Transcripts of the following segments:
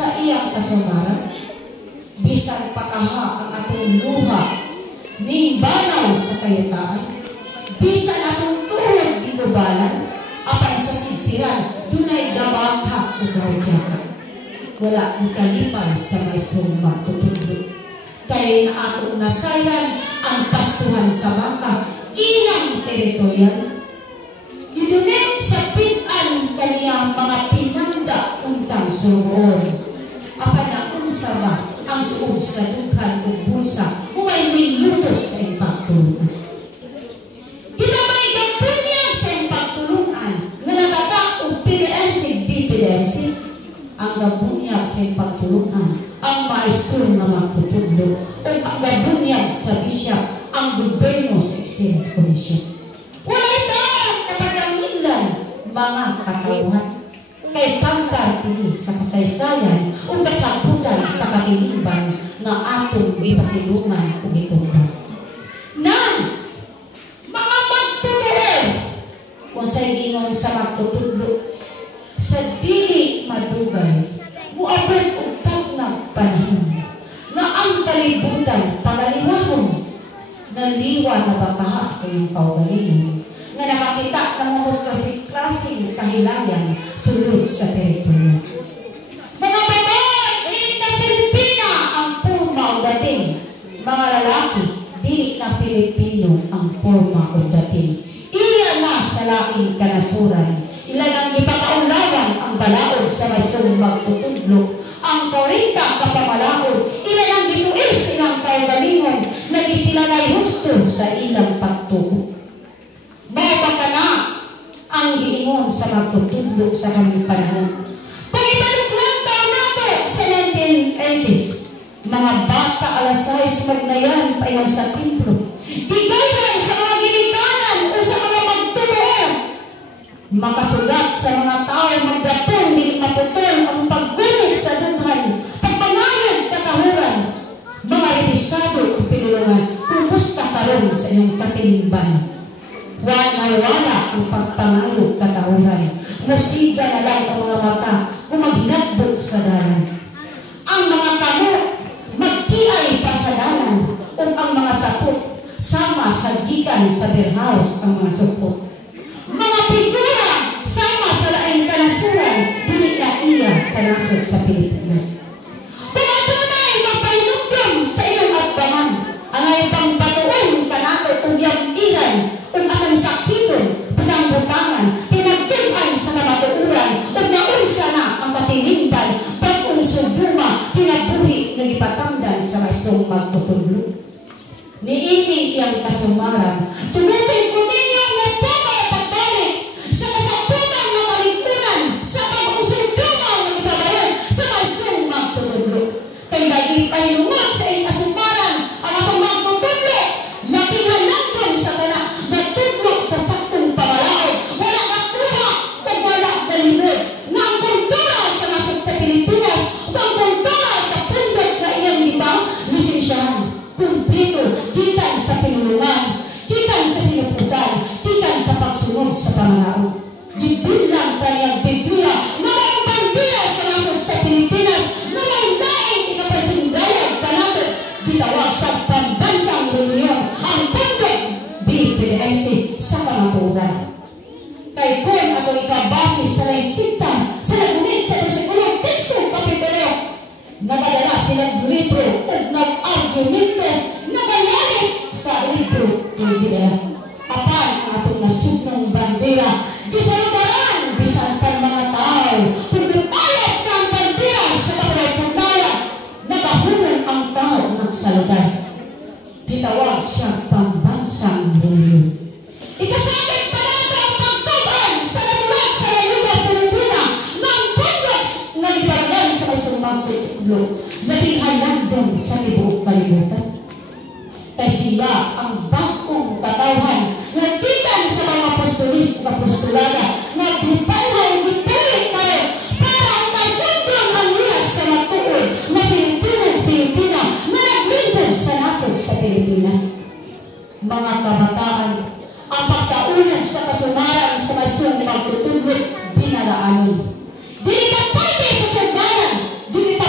sa iyang kasamaran. Bisan pakaha ang atong luha ning banaw sa kayutaan. Bisan atong tuhod igubalan, apan sa sinsiran dunay gabangha o gawdyakan. Wala ikalipay sa maestrong magtutudlo. Kaya na atong nasayan ang pastuhan sa baka, ilang teritoryan. Idunit sa pitan kaniyang mga pinangga untang suroon. Apan na unsa ba ang suod sa dughan o bulsa umay minutos sa ipagtulungan. Kita may gapunyag sa ipagtulungan na nagatak o PDMC, BPDMC. Ang gabunyag sa ipagtulungan, ang maestro na magtutudlo, o ang gabunyag sa bisya, ang gobyerno sa Exchange Commission. Wala ito kapasangilan, mga katauhan. Kay kantar kini sa kasaysayan o kasaputan sa katiliban na atong ipasilungan o itungdan. Nang mga magtutudlo, kung sa gingon sa magtutudlo, sa dili madugay, muabot og tagnag panahon na ang kalibutan pangaliwahon naliwa na bakaha sa iyong kaugalingon nga nakakita ng mga klaseng kahilayan sulod sa teritoryo. Mga babae, dili na Pilipina ang porma o dating. Mga lalaki, dili na Pilipino ang porma o dating. Iya na sa laking kanasuran. Ilan ang ipakaulawan ang balaod sa masyong magtutudlo. Ang 40 kapamalaod, ilan ang gituis ilang kaugalingon, lagi sila na'y husto sa ilang pagtuho. Mabaka na ang giingon sa magtutudlo sa kaming panahon. Pag-ipaduklang taon nato sa 1980s, mga bata alas 6 magnayan payon sa templo. Higayran sa mga ginikanan o sa mga magtutuon. Makasulat sa mga tao magdapong hindi maputol ang paggunit sa dughan, pagpangayag katahuran. Mga repisado o pinulungan, kumusta karon sa inyong katilingban? Wala ang pagpangayag katahuran. Musida na lang ang mga mata kung maghinatbog sa dalan. Ang mga kamo, magtiay pa sa dalan o ang mga sapot, sama sa gikan sa beer house ang mga supot. Mga figura sama sa laing kanasuran, dili na iya sa nasod sa Pilipinas. Kung adunay magpahinugdom sa inyong atbangan, ang ay pangpatuon kanato ugyang iran, anong sakiton, butang-butangan, tinagtukan sa kamatuuran, naunsa na ang katilingban, pag-ung subuma, kinabuhi ng ipatangdan sa maestrong magtutudlo. Niining iyang kasumaran, tumutin ko ninyo na pagbalik sa kasaputan ng malikunan sa pag-usugduman ng ipabayan sa maestrong magtutudlo. Kay lagi pahinunod sa iyong kasumaran ang atong magtutudlo, labing hanangdon sa tanak na tudlo sa saktong pamalaod. Wala nakuha kung wala galimod na ang kultura sa nasod sa Pilipinas o ang kultura sa pundok na iyang ibang lisensyahan. Kumplito, kitang sa pinulungan, kitang sa sinuputan, kitang sa pagsunod sa pamalaod. Gibilang kanyang Biblia na may bandila sa nasod sa Pilipinas na may daing ikapasinggayan kanato gitawag sa pambansang reunion ang pundok BPDMC sa kamaturan. Kay kung ako ikabase sa naisita sa nagunit sa versikulong teksto kapitulo, nagadala silang libro at nag-argumento, nagalalis sa libro ng apan ang atong nasudnong bandera, gisaludaran bisan pa mga tao, pagbukalat ng bandera sa kapalay-pundalan, nagahulong ang tao ng saludar. Ditawag siya pambansang reunion. Ikasakit pa nato ang pagtuban sa nasulat sa lugar Pilipina ng pundok na libargan sa masumang tutuglo, labing halandong sa tibuok kalibutan. Kaya sila ang bagong katawhan na gikan sa mga apostolis at apostolada na bipanhay gipulit kayo para ang kasundong ang lihas sa matuod na Pilipina na naglingkod sa nasod sa Pilipinas. Mga kabataan, ang pagsaunog sa kasumaran sa masyong magtutudlo, binalaanon. Dili ka pwede sa suganan, dili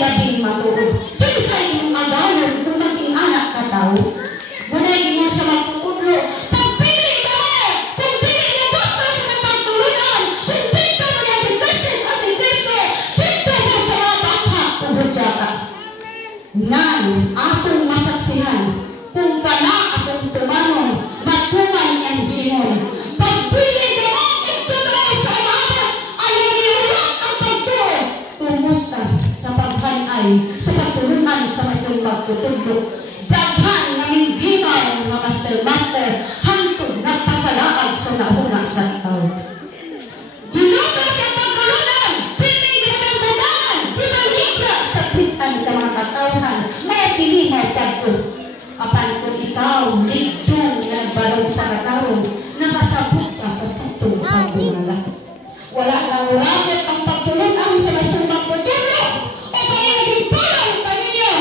labing matuod. Kinsa inyong agalan kung maging anak ka tao? Muna'y gingon sa magtutudlo, pagpili ka mo! Kung pili mo gusto sa mga pagtulunan, kung dito mo na Ate Cristo, dito mo sa mga bangka, ubudya ka. Nan, atong masaksihan, kung kana akong tumanon, matuman ang gingon. Pagpili ka mo, ito daw sa alamat, ayaw niulat ang pagtuo. Tumusta sa paghanay, sa pagtulunan sa masang pagtutudlo. Daghan naming gimaw nga master, hantod nagpasalaag sa nauna sa tao. Ginuto sa pagtulunan, piling ginagbudangan, gibaligya sa pitan ka mga katawhan, may pilimaw kadto. Apan kung ikaw, lidyong nagbarog sa katawon, nakasabot ka sa satong pagdunala. Wala nang uramot ang pagtulunan sa masang pagtutulog, o kaya naging parang kaninyo,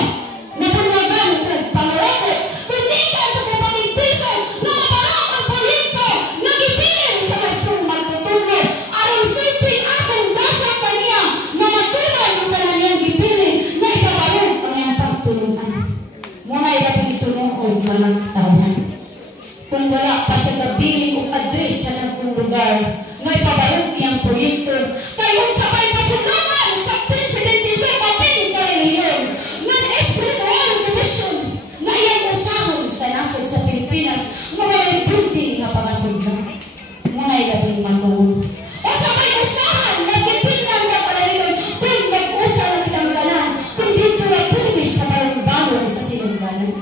na pulagan kung pangalakot, kundi ka sa kupating piso, na mabarang ang proyekto, na gipiling sa masang pagtutulog, aron sipin akong dasang kaniya, na matuman ang kananyang gipiling, na ipabarong ang iyang pagtulunan. Muna'y labing tunuod na ng tawhan. Kung wala pa sa gabiling o address sa nagkong lugar, na ipabarong niyang proyekto, kayong sabay pasunangan sa P-72 kaping kareliyon, na spiritual division, na iyang usahon sa nasod sa Pilipinas, na wala'y building na pagasundan. Muna'y labing matuon. O sabay usahan, nagkipinan na kareliyon, kung mag-usa na kitang tanan, kung dito na pulis sa balong-balong sa sinundanan.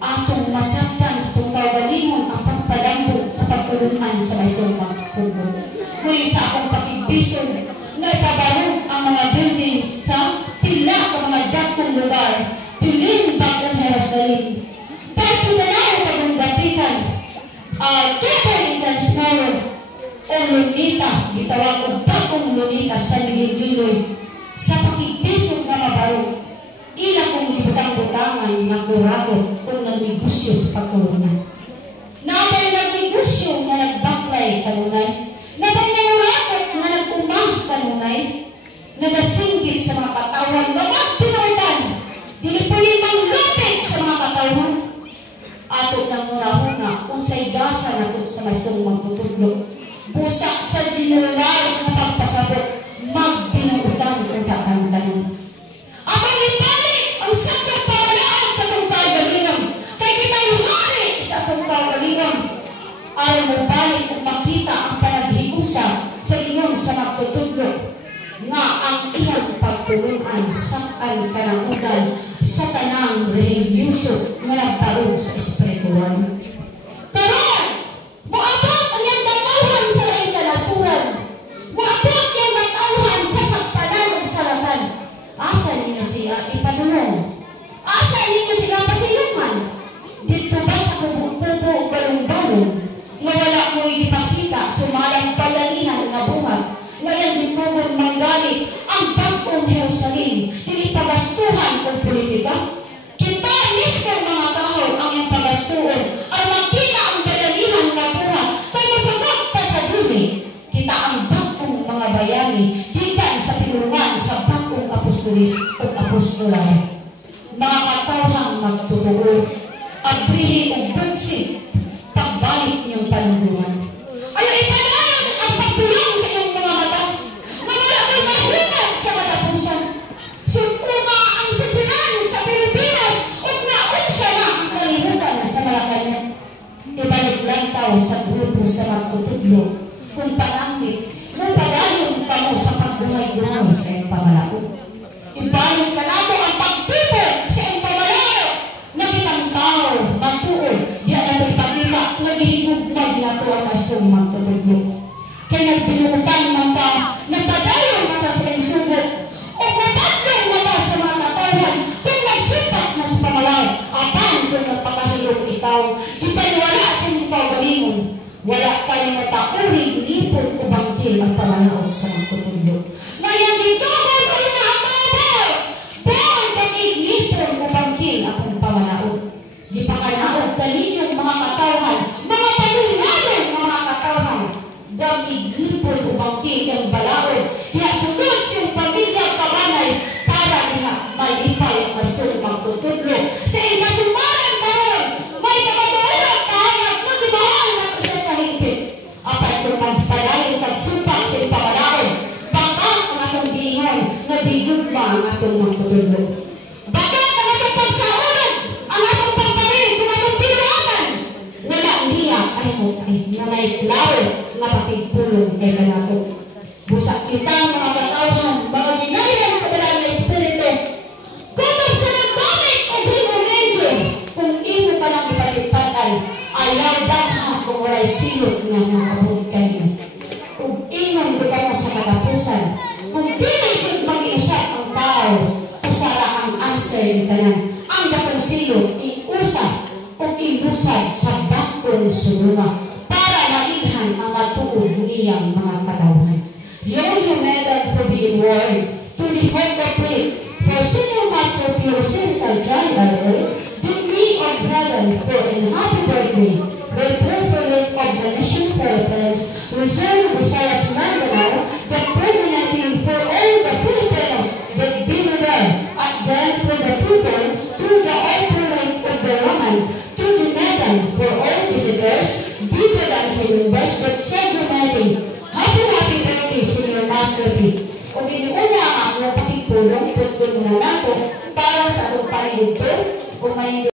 Atong masaktan sa tungkagalingon ang pagpadambog sa pagtulunan sa masong pagtulog. Ngunit sa akong pakigbison, na ipabarog ang mga building sa tila o mga dakong lugar, piling bagong Jerusalem. Pati na lang bagong dapitan, tubo international o lunita, gitawag o bagong lunita sa ligigiloy, sa pakigbison na mabarog. Ila kong libutang-butangan na kurado kung nagnegosyo sa pagtulunan. Nabay nagnegosyo na nagbaklay kanunay. Nabay nangurakot na nagkumah kanunay. Nagasinggit sa mga katawan na magpinautan. Dilipunin ng lupig sa mga katawan. Ato ng murahuna kung sa'y gasa na kung sa masong magtutudlo. Busak sa generalize na pagpasabot, magpinautan ang kakantanan. Abang ipalik ang sakong pamalaan sa itong kagalingan. Kaya kita'y hari sa itong kagalingan. Ayaw mo balik kung makita ang panaghiusa sa inyon sa magtutudlo. Nga ang iyang pagtulunan saan ka ng ugal sa tanang reliyoso nga nagparog sa espiritual. Karon, muabot ang iyang katawhan sa laing kanasuran. Muabot ang katawhan sa sagpanan o salatan. Asa ninyo siya ipanulong? Asa ninyo siya pasilungan? Dito ba sa kubo-kubo balong-balong nga wala mo ipakita sumalang bayanihan nga buhat ngayon ditugon manggali ang bagong Jerusalem hindi pagastuhan o politika? Kita mismo mga tao ang iyong pagastuhan ang makita ang bayanihan nga buhat kay masagot ka sa duli. Kita ang bagong mga bayani kita sa tinulungan sa bagong apostolis o apostolan. Mga katawhang magtutuo, abrihin o buksit, pagbalik niyong panunduan. Ayaw ipadayon ang pagtulong sa iyong mga mata, na wala ko'y mahunag sa katapusan. Sugpunga ang sisiran sa Pilipinas, o naunsa na ang kalimutan sa Malacanang. Ibalik lang tao sa grupo sa magtutudlo, kung panangit, kung padayon ka mo sa pagbungay-bungay sa iyong pamalaot. Ibalik ka nato ang pagtipo sa iyong pamalaot na kitang tao, matuod, diyan na ito'y pagkita, nagihigugma ginato ang kasong magtutudlo. Kaya nagbinutan ng ka, nagpadayon mata sa iyong sugot, o mapadlong mata sa mga katawan, kung nagsipat na sa pamalaot, apan kung nagpakahilog ikaw, ipaniwala sa iyong kagalingon, wala ka ni matakuring lipon o bangkil ang pamalaot sa magtutudlo. Ngayon dito ko doon na ang mga bawal, bawal pag-iglipon o bangkil akong pamalaot. Di pa kanaog kaninyong mga katawhan, mga panulayong mga katawhan, gamiglipon o bangkil ang balaod, kaya sunod siyang pamilyang kabanay para ang atong mga tutulog. Bakit ang atong pagsaunod, ang atong pagparin, kung atong pinuwagan? Wala niya ay nanay-klaw na patigpulong kay kanato. Busak kita mga katawhan, mga ginayan sa balay na espiritu. Kutob sa nagdamit o medyo kung ino ka lang ipasipatan, ayaw dama kung wala'y silot nga mga kabulit kayo. Kung ingon ko mo sa katapusan, kung pinagod mag-iusap ang tao, usara ang answer ni tanan. Ang dakong silot, iusa o ilusad sa bakong sulunga para maighan ang matuod niyang mga katawhan. Your method for being word to the hope of faith. For Senior Master Pure Cesar John L. degree of heaven for an happy birthday. The preference of the nation Philippines, reserved Visayas Mindanao, the permanenting for all the Filipinos that be there, and then for the people through the upper lake of the Roman, through the Medan for all visitors, deeper than sa universe that celebrating. Happy birthday, Senior Master P. Kung iniuna ang mga pakipulong, iputpul muna nato para sa atong panigod o